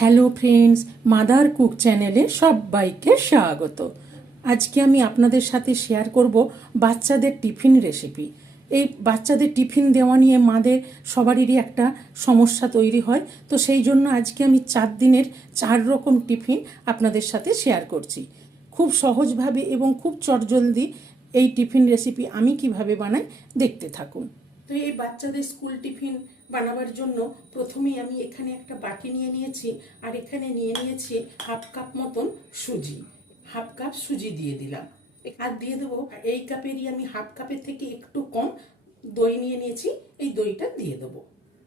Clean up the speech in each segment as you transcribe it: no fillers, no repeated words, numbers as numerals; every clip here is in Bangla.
হ্যালো ফ্রেন্ডস, মাদার কুক চ্যানেলে সবাইকে স্বাগত। আজকে আমি আপনাদের সাথে শেয়ার করব বাচ্চাদের টিফিন রেসিপি। এই বাচ্চাদের টিফিন দেওয়া নিয়ে মাদের সবারই একটা সমস্যা তৈরি হয়, তো সেই জন্য আজকে আমি 4 দিনের 4 রকম টিফিন আপনাদের সাথে শেয়ার করছি। খুব সহজভাবে এবং খুব চটজলদি এই টিফিন রেসিপি আমি কিভাবে বানাই দেখতে থাকুন। তো এই বাচ্চাদের স্কুল টিফিন বানাবার জন্য প্রথমেই আমি এখানে একটা বাটি নিয়ে নিয়েছি, আর এখানে নিয়ে নিয়েছি হাফ কাপ মতন সুজি। হাফ কাপ সুজি দিয়ে দিলাম, আর দিয়ে দেবো এই কাপেরই আমি হাফ কাপের থেকে একটু কম দই নিয়ে নিয়েছি, এই দইটা দিয়ে দেবো।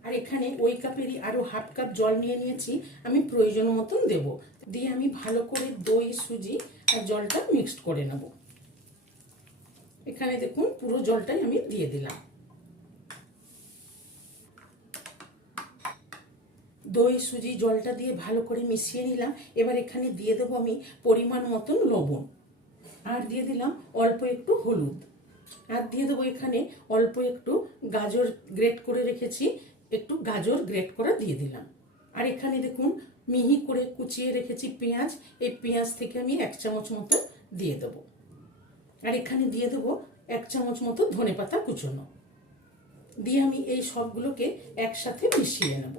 আর এখানে ওই কাপেরই আরও হাফ কাপ জল নিয়ে নিয়েছি, আমি প্রয়োজন মতন দেব। দিয়ে আমি ভালো করে দই, সুজি আর জলটা মিক্সড করে নেব। এখানে দেখুন পুরো জলটাই আমি দিয়ে দিলাম। দই, সুজি, জলটা দিয়ে ভালো করে মিশিয়ে নিলাম। এবার এখানে দিয়ে দেবো আমি পরিমাণ মতন লবণ, আর দিয়ে দিলাম অল্প একটু হলুদ, আর দিয়ে দেবো এখানে অল্প একটু গাজর গ্রেট করে রেখেছি, একটু গাজর গ্রেট করা দিয়ে দিলাম। আর এখানে দেখুন মিহি করে কুচিয়ে রেখেছি পেঁয়াজ, এই পেঁয়াজ থেকে আমি 1 চামচ মতো দিয়ে দেবো। আর এখানে দিয়ে দেবো 1 চামচ মতো ধনেপাতা কুচোনো। দিয়ে আমি এই সবগুলোকে একসাথে মিশিয়ে নেব।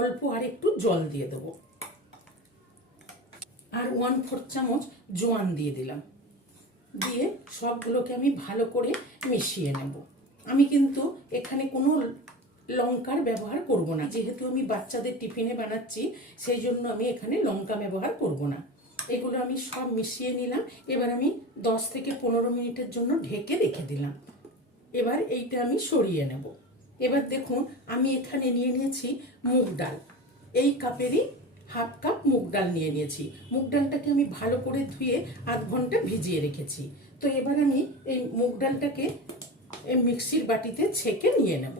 অল্প আর একটু জল দিয়ে দেবো, আর 1/4 চামচ জোয়ান দিয়ে দিলাম। দিয়ে সবগুলোকে আমি ভালো করে মিশিয়ে নেব। আমি কিন্তু এখানে কোনো লঙ্কার ব্যবহার করব না, যেহেতু আমি বাচ্চাদের টিফিনে বানাচ্ছি, সেই জন্য আমি এখানে লঙ্কা ব্যবহার করব না। এগুলো আমি সব মিশিয়ে নিলাম। এবার আমি 10 থেকে 15 মিনিটের জন্য ঢেকে রেখে দিলাম। এবার এইটা আমি সরিয়ে নেব। এবার দেখুন আমি এখানে নিয়ে নিয়েছি মুগ ডাল। এই কাপেরই হাফ কাপ মুগ ডাল নিয়ে নিয়েছি। মুগ ডালটাকে আমি ভালো করে ধুয়ে আধ ঘন্টা ভিজিয়ে রেখেছি। তো এবার আমি এই মুগ ডালটাকে এই মিক্সির বাটিতে ছেঁকে নিয়ে নেব।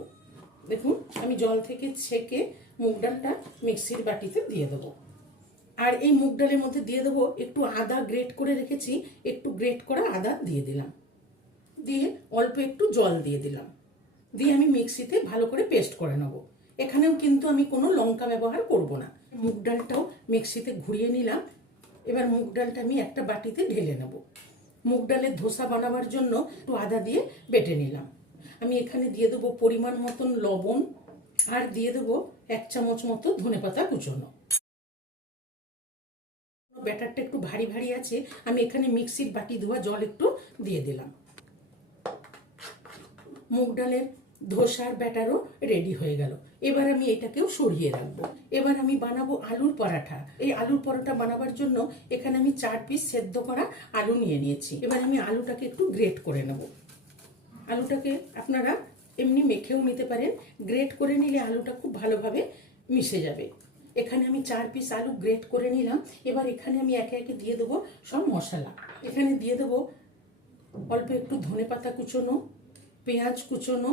দেখুন আমি জল থেকে ছেঁকে মুগ ডালটা মিক্সির বাটিতে দিয়ে দেবো। আর এই মুগ ডালের মধ্যে দিয়ে দেবো একটু আদা গ্রেট করে রেখেছি, একটু গ্রেট করা আদা দিয়ে দিলাম। দিয়ে অল্প একটু জল দিয়ে দিলাম। দিয়ে আমি মিক্সিতে ভালো করে পেস্ট করে নেব। এখানেও কিন্তু আমি কোনো লঙ্কা ব্যবহার করব না। মুগ ডালটাও মিক্সিতে ঘুরিয়ে নিলাম। এবার মুগ ডালটা আমি একটা বাটিতে ঢেলে নেব। মুগ ডালের ধোসা বানাবার জন্য একটু আদা দিয়ে বেটে নিলাম। আমি এখানে দিয়ে দেবো পরিমাণ মতন লবণ, আর দিয়ে দেবো 1 চামচ মতো ধনেপাতা কুচোনো। ব্যাটারটা একটু ভারী ভারী আছে, আমি এখানে মিক্সির বাটি ধোয়া জল একটু দিয়ে দিলাম। মুগ ডালের ধোসার ব্যাটারও রেডি হয়ে গেল। এবার আমি এটাকেও সরিয়ে রাখবো। এবার আমি বানাবো আলুর পরাঠা। এই আলুর পরোটা বানাবার জন্য এখানে আমি 4 পিস সেদ্ধ করা আলু নিয়ে নিয়েছি। এবার আমি আলুটাকে একটু গ্রেট করে নেব। আলুটাকে আপনারা এমনি মেখেও নিতে পারেন, গ্রেট করে নিলে আলুটা খুব ভালোভাবে মিশে যাবে। এখানে আমি 4 পিস আলু গ্রেট করে নিলাম। এবার এখানে আমি একে একে দিয়ে দেবো সব মশলা। এখানে দিয়ে দেবো অল্প একটু ধনেপাতা কুচোনো, পেঁয়াজ কুচোনো,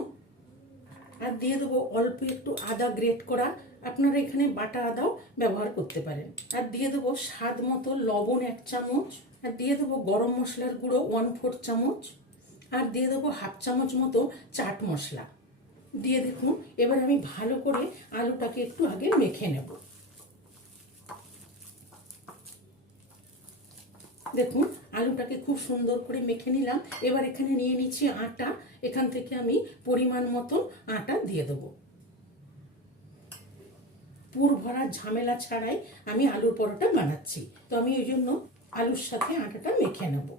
আর দিয়ে দেবো অল্প একটু আদা গ্রেট করা, আপনারা এখানে বাটা আদাও ব্যবহার করতে পারেন। আর দিয়ে দেবো স্বাদ মতো লবণ 1 চামচ, আর দিয়ে দেবো গরম মশলার গুঁড়ো 1/4 চামচ, আর দিয়ে দেবো হাফ চামচ মতো চাট মশলা দিয়ে দেখুন। এবার আমি ভালো করে আলুটাকে একটু আগে মেখে নেব। দেখুন আলুটাকে খুব সুন্দর করে মেখে নিলাম। এবার এখানে নিয়ে নিচ্ছি আটা। এখান থেকে আমি পরিমাণ মতো আটা দিয়ে দেবো। পুর ভরা ঝামেলা ছাড়াই আমি আলুর পরোটা বানাচ্ছি, তো আমি ওই জন্য আলুর সাথে আটাটা মেখে নেব।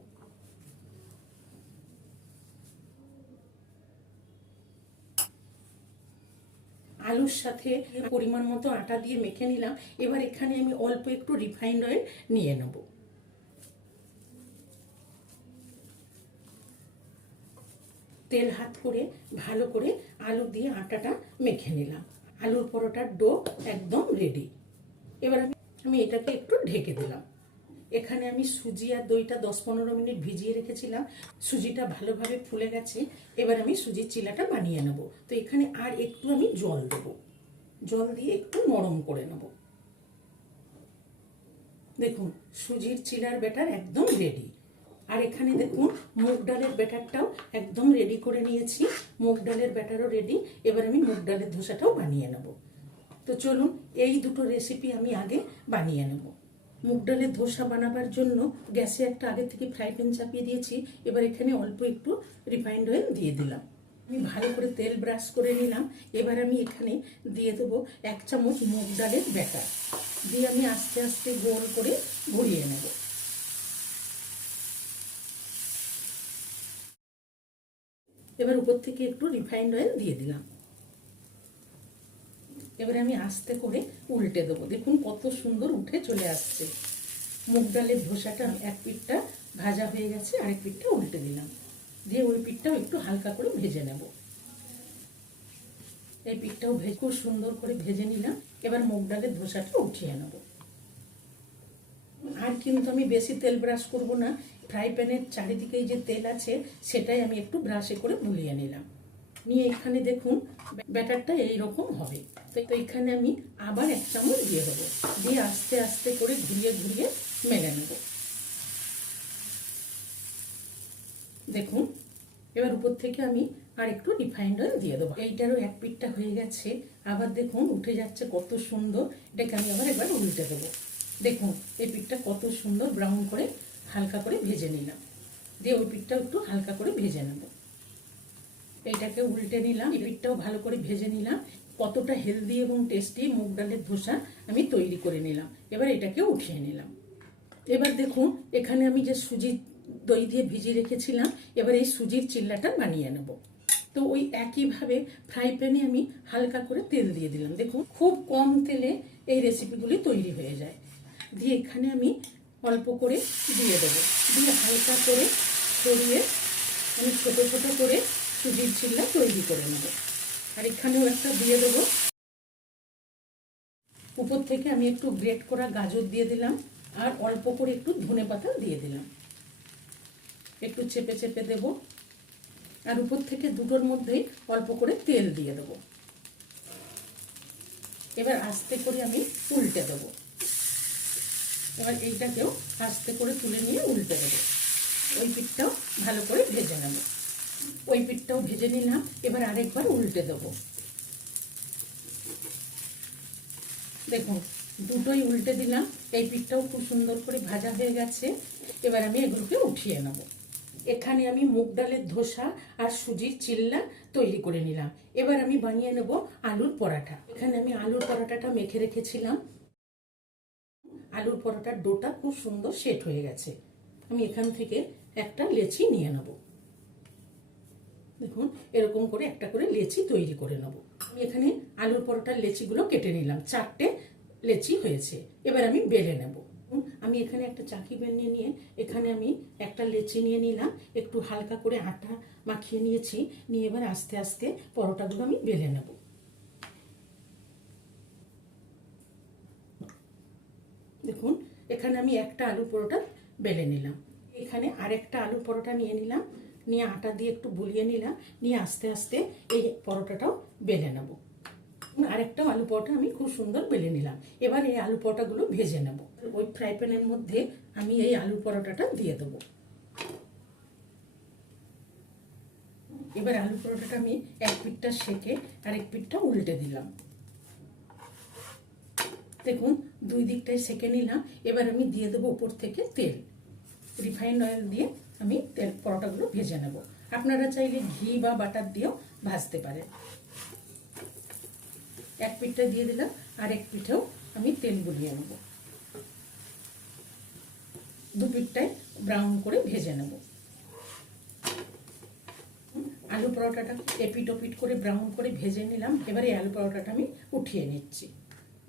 আলুর সাথে পরিমাণ মতো আটা দিয়ে মেখে নিলাম। এবার এখানে আমি অল্প একটু রিফাইন্ড অয়েল নিয়ে নেব। তেল হাত করে ভালো করে আলু দিয়ে আটাটা মেখে নিলাম। আলুর পরোটার ডো একদম রেডি। এবার আমি এটাকে একটু ঢেকে দিলাম। এখানে আমি সুজি আর দইটা 10-15 মিনিট ভিজিয়ে রেখেছিলাম। সুজিটা ভালোভাবে ফুলে গেছে। এবার আমি সুজির চিলাটা বানিয়ে নেব। তো এখানে আর একটু আমি জল দেব, জল দিয়ে একটু নরম করে নেব। দেখুন সুজির চিলার ব্যাটার একদম রেডি। আর এখানে দেখুন মুগ ডালের ব্যাটারটাও একদম রেডি করে নিয়েছি। মুগ ডালের ব্যাটারও রেডি। এবার আমি মুগ ডালের ধোসাটাও বানিয়ে নেব। তো চলুন এই দুটো রেসিপি আমি আগে বানিয়ে নেব। মুগ ডালের ধোসা বানাবার জন্য গ্যাসে একটা আগে থেকে ফ্রাই প্যান চাপিয়ে দিয়েছি। এবার এখানে অল্প একটু রিফাইন্ড অয়েল দিয়ে দিলাম। আমি ভালো করে তেল ব্রাশ করে নিলাম। এবার আমি এখানে দিয়ে দেবো 1 চামচ মুগ ডালের ব্যাটার, দিয়ে আমি আস্তে আস্তে গোল করে ঘুরিয়ে নেব। এবার উপর থেকে একটু রিফাইন্ড অয়েল দিয়ে দিলাম। এবারে আমি আস্তে করে উল্টে দেবো। দেখুন কত সুন্দর উঠে চলে আসছে। মুগ ডালের ধোসাটা এক পিঠটা ভাজা হয়ে গেছে, আরেক পিঠটা উল্টে দিলাম, দিয়ে ওই পিঠটাও একটু হালকা করে ভেজে নেব। এই পিঠটাও খুব সুন্দর করে ভেজে নিলাম। এবার মুগ ডালের ধোসাটা উঠিয়ে নেব। আর কিন্তু আমি বেশি তেল ব্রাশ করব না। ফ্রাই প্যানের চারিদিকেই যে তেল আছে সেটাই আমি একটু ব্রাশে করে বুলিয়ে নিলাম। নিয়ে এখানে দেখুন ব্যাটারটা এইরকম হবে। তো এখানে আমি আবার 1 চামচ দিয়ে দেবো, দিয়ে আস্তে আস্তে করে ঘুরিয়ে ঘুরিয়ে মেলে নেব। দেখুন এবার উপর থেকে আমি আর একটু রিফাইন্ড অয়েল দিয়ে দেবো। এইটারও এক পিঠটা হয়ে গেছে, আবার দেখুন উঠে যাচ্ছে কত সুন্দর। এটাকে আমি আবার একবার উল্টে দেবো। দেখুন এই পিঠটা কত সুন্দর ব্রাউন করে হালকা করে ভেজে নিলাম, দিয়ে ওই পিঠটাও একটু হালকা করে ভেজে নেব। এইটাকে উল্টে নিলাম, এই পিঠটাও ভালো করে ভেজে নিলাম। কতটা হেলদি এবং টেস্টি মুগ ডালের ধোসা আমি তৈরি করে নিলাম। এবার এটাকে উঠিয়ে নিলাম। এবার দেখুন এখানে আমি যে সুজি দই দিয়ে ভিজিয়ে রেখেছিলাম, এবার এই সুজির চিল্লাটা বানিয়ে নেব। তো ওই একইভাবে ফ্রাই প্যানে আমি হালকা করে তেল দিয়ে দিলাম। দেখুন খুব কম তেলে এই রেসিপিগুলি তৈরি হয়ে যায়। দিয়ে এখানে আমি অল্প করে দিয়ে দেবো, দিয়ে হালকা করে সরিয়ে আমি ছোট ছোট করে সুজির চিল্লা তৈরি করে নেব। আর এখানেও একটা দিয়ে দেবো। উপর থেকে আমি একটু গ্রেট করা গাজর দিয়ে দিলাম, আর অল্প করে একটু ধনেপাতা দিয়ে দিলাম। একটু চেপে চেপে দেব, আর উপর থেকে দুটোর মধ্যেই অল্প করে তেল দিয়ে দেবো। এবার আস্তে করে আমি উল্টে দেবো। এবার এইটাকেও আস্তে করে তুলে নিয়ে উল্টে দেবো। ওই পিঠটাও ভালো করে ভেজে নেব। ওই পিঠটাও ভেজে নিলাম। এবার আরেকবার উল্টে দেবো। দেখুন দুটোই উল্টে দিলাম। এই পিঠটাও খুব সুন্দর করে ভাজা হয়ে গেছে। এবার আমি এগুলোকে উঠিয়ে নেব। এখানে আমি মুগ ডালের ধোসা আর সুজির চিল্লা তৈরি করে নিলাম। এবার আমি বানিয়ে নেব আলুর পরাঠা। এখানে আমি আলুর পরাঠাটা মেখে রেখেছিলাম। আলুর পরাঠার ডোটা খুব সুন্দর সেট হয়ে গেছে। আমি এখান থেকে একটা লেচি নিয়ে নেব। দেখুন এরকম করে একটা করে লেচি তৈরি করে নেব। আমি এখানে আলুর পরোটার লেচিগুলো কেটে নিলাম। 4টে লেচি হয়েছে। এবার আমি বেলে নেব। আমি এখানে একটা চাকি বেলে নিয়ে এখানে আমি একটা লেচি নিয়ে নিলাম, একটু হালকা করে আটা মাখিয়ে নিয়েছি। নিয়ে এবার আস্তে আস্তে পরোটাগুলো আমি বেলে নেব। দেখুন এখানে আমি একটা আলু পরোটা বেলে নিলাম। এখানে আরেকটা আলু পরোটা নিয়ে নিলাম, নিয়ে আটা দিয়ে একটু বুলিয়ে নিলাম, নিয়ে আস্তে আস্তে এই পরোটাটাও বেলে নেব। আরেকটা আলু পরোটা আমি খুব সুন্দর বেলে নিলাম। এবার এই আলু পরোটাগুলো ভেজে নেব। ওই ফ্রাই প্যানের মধ্যে আমি এই আলু পরোটাটা দিয়ে দেবো। এবার আলু পরোটাটা আমি এক পিঠটা সেকে আরেক পিঠটা উল্টে দিলাম। দেখুন 2 দিকটাই সেকে নিলাম। এবার আমি দিয়ে দেবো উপর থেকে তেল। রিফাইন্ড অয়েল দিয়ে আমি পরোটাগুলো ভেজে নেব। আপনারা চাইলে ঘি বা বাটার দিয়েও ভাজতে পারেন। এক পিঠটা দিয়ে দিলাম, আর এক পিঠেও আমি তেল বুলিয়ে নেব। 2 পিঠটাই ব্রাউন করে ভেজে নেব। আলু পরোটাটা এপিট ওপিট করে ব্রাউন করে ভেজে নিলাম। এবারে আলু পরোটাটা আমি উঠিয়ে নিচ্ছি,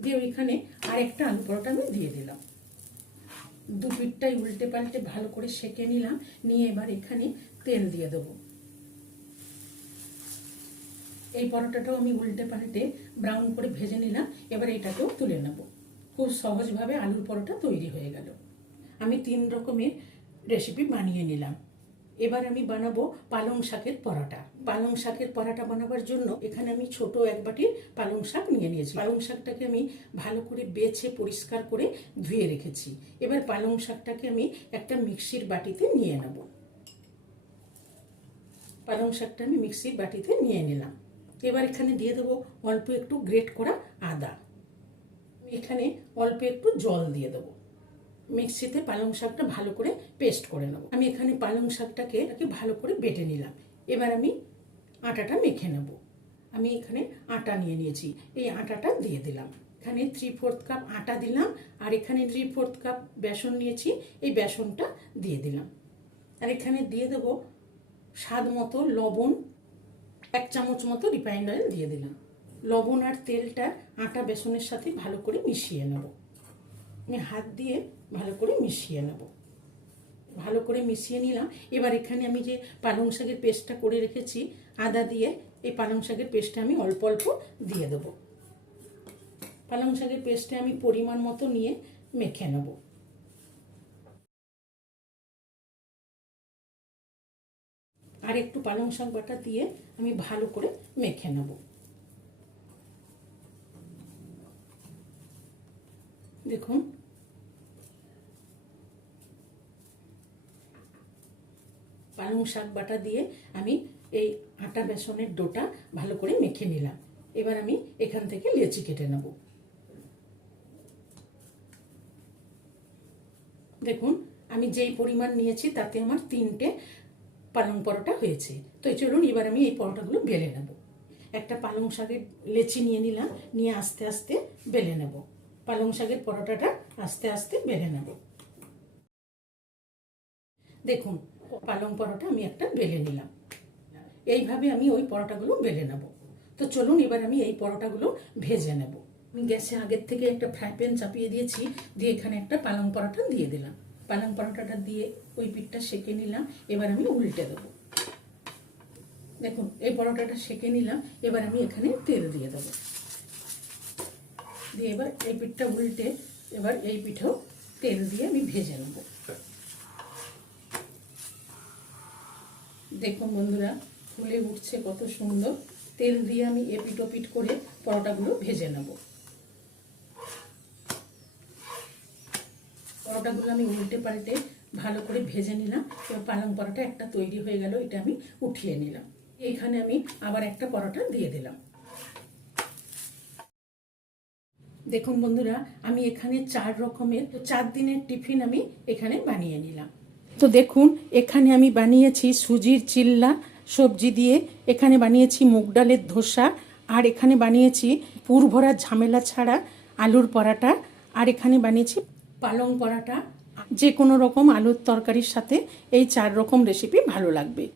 দিয়ে ওইখানে আরেকটা আলু পরোটা আমি দিয়ে দিলাম। 2 পিঠটাই উল্টে পাল্টে ভালো করে সেকে নিলাম। নিয়ে এবার এখানে তেল দিয়ে দেবো। এই পরোটাটাও আমি উল্টে পাল্টে ব্রাউন করে ভেজে নিলাম। এবার এটাকেও তুলে নেব। খুব সহজভাবে আলুর পরোটা তৈরি হয়ে গেল। আমি 3 রকমের রেসিপি বানিয়ে নিলাম। এবার আমি বানাবো পালং শাকের পরোটা। পালং শাকের পরোটা বানাবার জন্য এখানে আমি ছোট 1 বাটি পালং শাক নিয়ে নিয়েছি। পালং শাকটাকে আমি ভালো করে বেছে পরিষ্কার করে ধুয়ে রেখেছি। এবার পালং শাকটাকে আমি একটা মিক্সির বাটিতে নিয়ে নেব। পালং শাকটা আমি মিক্সির বাটিতে নিয়ে নিলাম। এবার এখানে দিয়ে দেবো অল্প একটু গ্রেট করা আদা। এখানে অল্প একটু জল দিয়ে দেবো। মিক্সিতে পালং শাকটা ভালো করে পেস্ট করে নেব। আমি এখানে পালং শাকটাকে ভালো করে বেটে নিলাম। এবার আমি আটাটা মেখে নেব। আমি এখানে আটা নিয়ে নিয়েছি, এই আটাটা দিয়ে দিলাম। এখানে 3/4 কাপ আটা দিলাম, আর এখানে 3/4 কাপ বেসন নিয়েছি, এই বেসনটা দিয়ে দিলাম। আর এখানে দিয়ে দেবো স্বাদ মতো লবণ, 1 চামচ মতো রিফাইন্ড অয়েল দিয়ে দিলাম। লবণ আর তেলটা আটা বেসনের সাথে ভালো করে মিশিয়ে নেব। আমি হাত দিয়ে ভালো করে মিশিয়ে নেব। ভালো করে মিশিয়ে নিলাম। এবার এখানে আমি যে পালং শাকের পেস্টটা করে রেখেছি আদা দিয়ে, এই পালং শাকের পেস্টটা আমি অল্প অল্প দিয়ে দেবো। পালং শাকের পেস্টটা আমি পরিমাণ মতো নিয়ে মেখে নেব। আর একটু পালং শাক বাটা দিয়ে আমি ভালো করে মেখে নেব। দেখুন পালং শাক বাটা দিয়ে আমি এই আটা বেসনের ডোটা ভালো করে মেখে নিলাম। এবার আমি এখান থেকে লেচি কেটে নেব। দেখুন আমি যেই পরিমাণ নিয়েছি তাতে আমার 3টে পালং পরোটা হয়েছে। তো চলুন এবার আমি এই পরোটাগুলো বেলে নেব। একটা পালং শাকের লেচি নিয়ে নিলাম, নিয়ে আস্তে আস্তে বেলে নেব। পালং শাকের পরোটাটা আস্তে আস্তে বেলে নেব। দেখুন পালং পরোটা আমি একটা বেলে নিলাম। এইভাবে আমি ওই পরোটাগুলো বেলে নেব। তো চলুন এবার আমি এই পরোটাগুলো ভেজে নেব। আমি গ্যাসে আগের থেকে একটা ফ্রাই প্যান চাপিয়ে দিয়েছি, দিয়ে এখানে একটা পালং পরোটা দিয়ে দিলাম। পালং পরোটাটা দিয়ে ওই পিঠটা সেঁকে নিলাম। এবার আমি উল্টে দেবো। দেখুন এই পরোটাটা সেঁকে নিলাম। এবার আমি এখানে তেল দিয়ে দেবো। দিয়ে এবার এই পিঠটা উল্টে এবার এই পিঠেও তেল দিয়ে আমি ভেজে নেব। দেখুন বন্ধুরা ফুলে উঠছে কত সুন্দর। তেল দিয়ে আমি এপিট ওপিট করে পরোটাগুলো ভেজে নেব। পরোটাগুলো আমি উল্টে পাল্টে ভালো করে ভেজে নিলাম। এবার পালং পরোটা একটা তৈরি হয়ে গেল, এটা আমি উঠিয়ে নিলাম। এখানে আমি আবার একটা পরোটা দিয়ে দিলাম। দেখুন বন্ধুরা আমি এখানে 4 রকমের 4 দিনের টিফিন আমি এখানে বানিয়ে নিলাম। তো দেখুন এখানে আমি বানিয়েছি সুজির চিল্লা সবজি দিয়ে, এখানে বানিয়েছি মুগ ডালের ধোসা, আর এখানে বানিয়েছি পুর ভরা ঝামেলা ছাড়া আলুর পরাটা, আর এখানে বানিয়েছি পালং পরাটা। যে কোনো রকম আলুর তরকারির সাথে এই 4 রকম রেসিপি ভালো লাগবে।